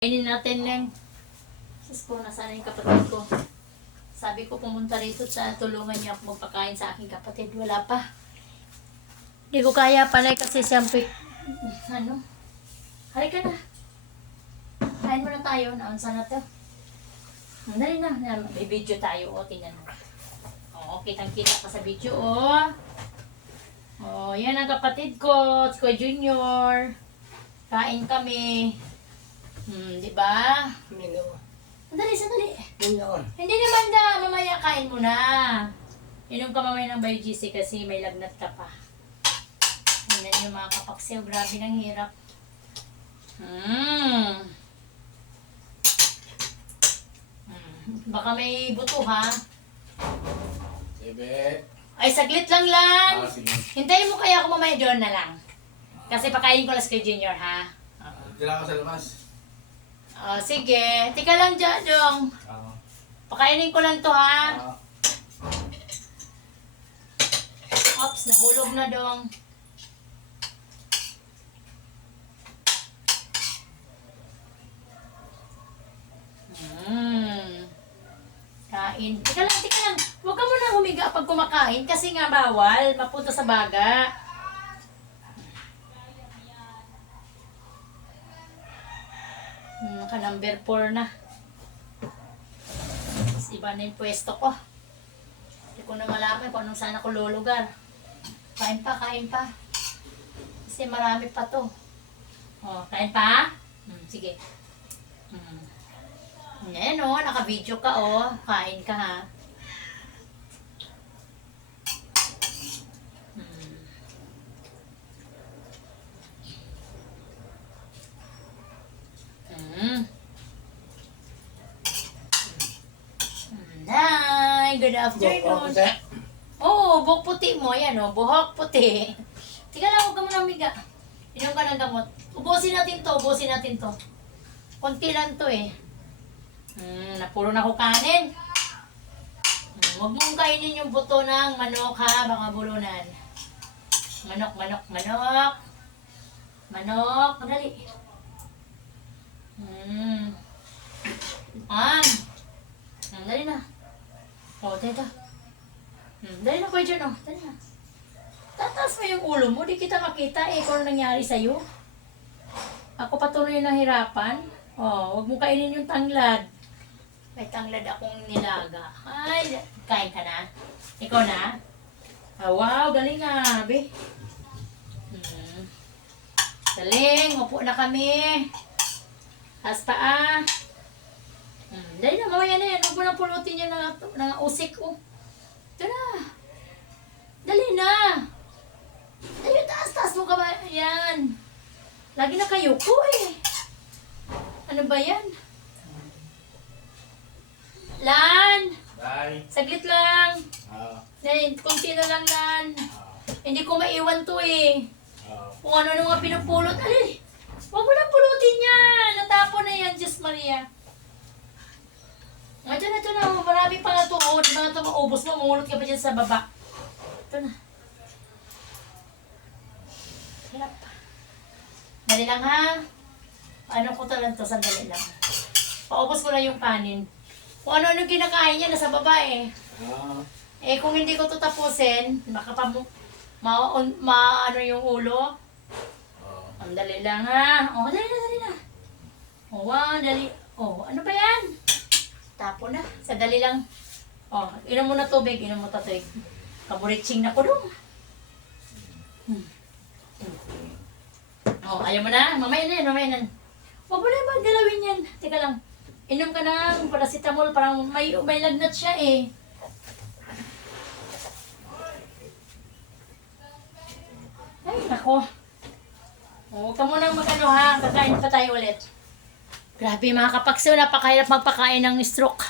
Kainin natin ng sis ko, nasaan yung kapatid ko. Sabi ko pumunta rito sa tulungan niya ako magpakain sa aking kapatid. Wala pa. Hindi ko kaya pala kasi siyempre, halika na. Kain muna tayo. Naunsa na to. Dali na. May video tayo. O, tingnan mo. O, kitang-kita pa sa video. O, yan ang kapatid ko. Si Kuya Junior. Kain kami. Di ba? Sandali. Hindi naman na, mamaya kain mo na. Inom ka mamaya ng BioGC kasi may lagnat ka pa. Yan yung mga kapaksiw. Grabe ng hirap. Baka may buto ha. Sebe. Ay, saglit lang lang. Sige. Hintayin mo kaya ako mamaya doon na lang. Kasi pakain ko lang kay Junior ha. Tira ka sa labas. Sige. Tika lang dyan, Dong. Pakainin ko lang to ha. Ops, nahulog na, Dong. Kain. Tika lang. Huwag ka muna humiga pag kumakain kasi nga bawal. Mapunta sa baga. Number 4 na. Mas iba na yung pwesto ko. Hindi ko na malaman kung anong saan ako lulugar. Kain pa. Kasi marami pa to. Kain pa? Sige. Yan naka-video ka Kain ka ha. Hi, good afternoon. Buhok puti mo. Yan buhok puti. Tika lang, huwag ka muna miga. Inom ka ng gamot. Ubusin natin to. Konti lang to napuro na ko kanin. Huwag mong kainin yung buto ng manok ha, baka bulunan. Manok. Madali. Dali na. Dito. Dali na Kuya Jun, dali na. Tataas mo yung ulo mo, di kita makita kung ano nangyari sa'yo. Ako patuloy na hirapan. Huwag mo kainin yung tanglad. May tanglad akong nilaga. Ay, kain ka na? Ikaw na? Wow, galing nga, be. Galing, upo na kami. Taas paa. Dali na, mamaya na yan. Huwag mo na pulutin yan ng usik. Ito na. Dali na. Dali, taas mo ka ba? Yan. Lagi na kayo ko Ano ba yan? Lan! Bye. Saglit lang. Kunti na lang, Lan. Hindi ko maiwan to Kung ano mga pinupulot. Ali, huwag mo na pulutin yan. Natapon na yan, Diyos Maria. Ito na. Marami pa nga ito. Di ba ito maubos mo? Mangulot ka pa dyan sa baba. Ito na. Hirap. Dali lang ha. Ano ko talang to? Sandali lang. Paubos ko lang yung kanin. Kung ano kinakain niya, nasa baba kung hindi ko ito tapusin, baka pa ano yung ulo. Ang dali lang ha. Dali na. Dali. Ano ba yan? Tapo na. Sadali lang. Inom mo na tubig. Kaburitsing na ko dong. Ayaw mo na. Mamaya na yan. Huwag mo na ba galawin yan. Teka lang. Inom ka ng paracetamol. Parang may lagnat siya Ay, nako. Huwag ka munang magano ha. Kakain pa tayo ulit. Grabe mga kapakso. Napakahirap magpakain ng stroke.